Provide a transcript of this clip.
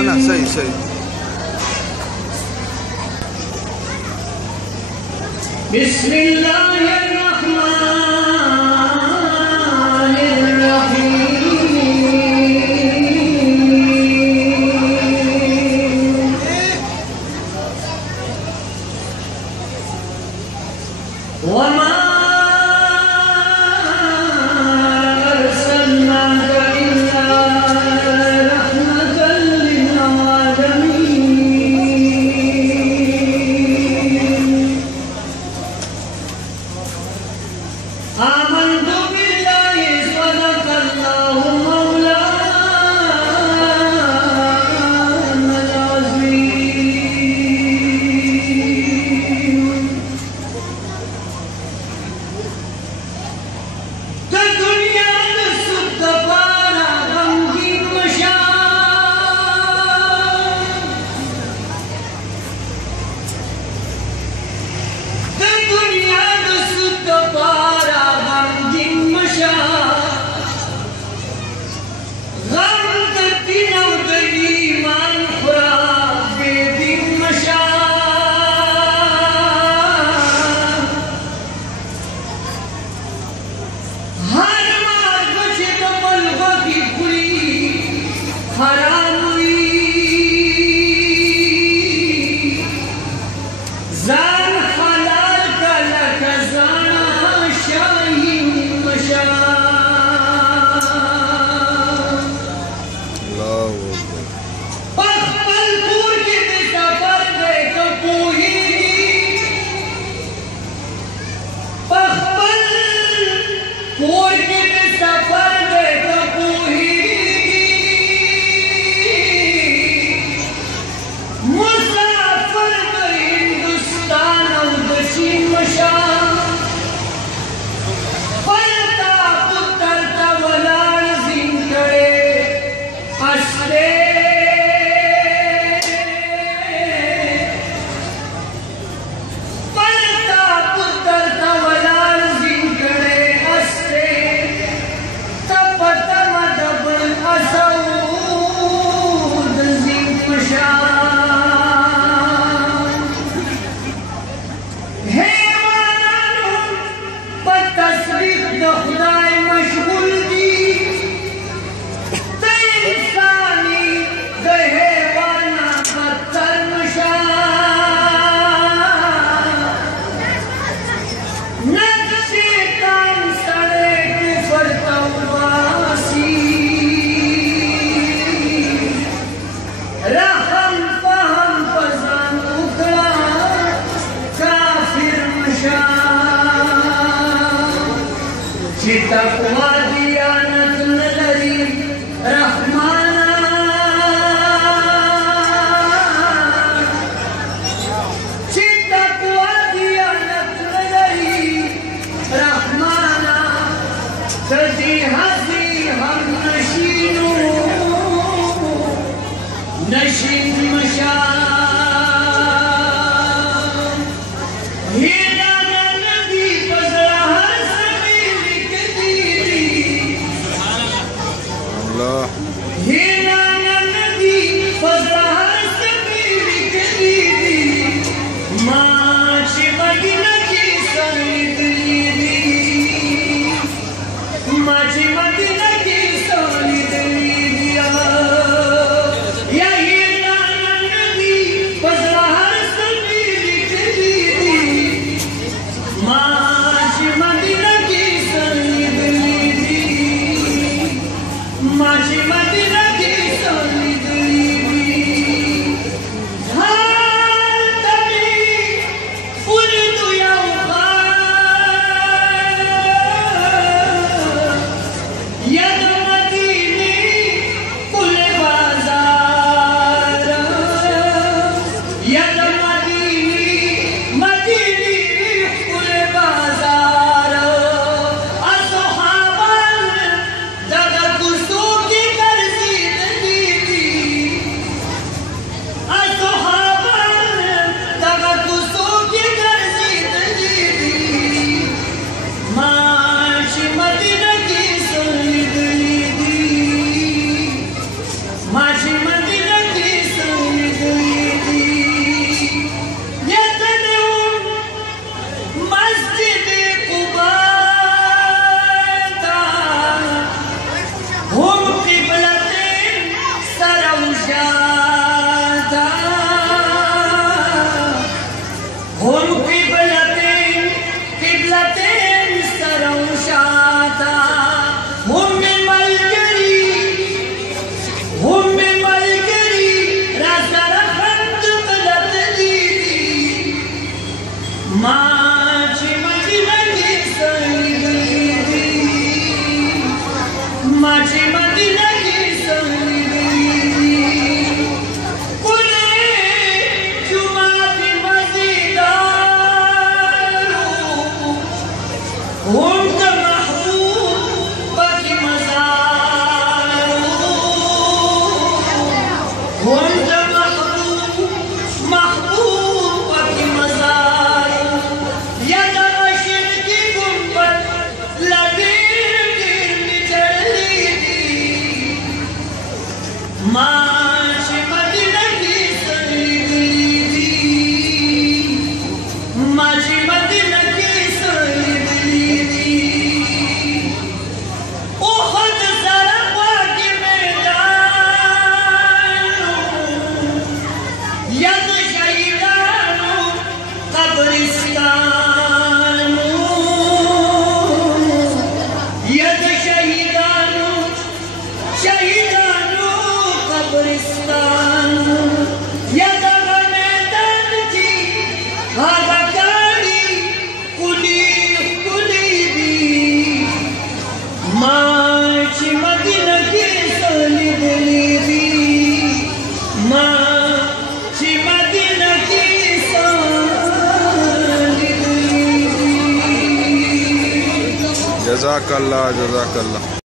أنا سي بسم الله الرحمن الرحيم وما أرسلناك إلا رحمة للعالمين آمنت بالله صدق الله مولانا العظيم الدنيا نسد بارا غمگین مشان الدنيا نسد بارا غمگین مشان غم دین او د ایمان خورا بے دین مشان هر مرد چې د ملغه کې خوري حرام وي ځان حلال کله کزانا شاهي مشان الله أكبر پخپل کور کې د سفر دی که پوهېږي پخپل کور کې د سفر دی که پوهېږي مسافر د هندوستان او د چین مشان پلتا پتر ته ولاړ زین کړې استه پلتا پتر ته ولاړ زین کړې استه تپتم دبل اسود زین مشان حیوانانو په تصریف د خدای مشغول دي د انساني د حیوانات بدتر مشان نه د شیطان سړی کفر ته وباسي رحم فهم په ځان وکړه کافر مشان چې تقوا دیانت نه لري رحمانا چې تقوا دیانت نه لري رحمانا د دې هسې هم نشینو نشین مشان هیرانا ندی پزړه هر سړی لیکلي دي الله هیرانا ندی پزړه هر سړی لیکلي دي ما چې مدینه کې سره لیدلي دي ما چې جزاک الله جزاک الله.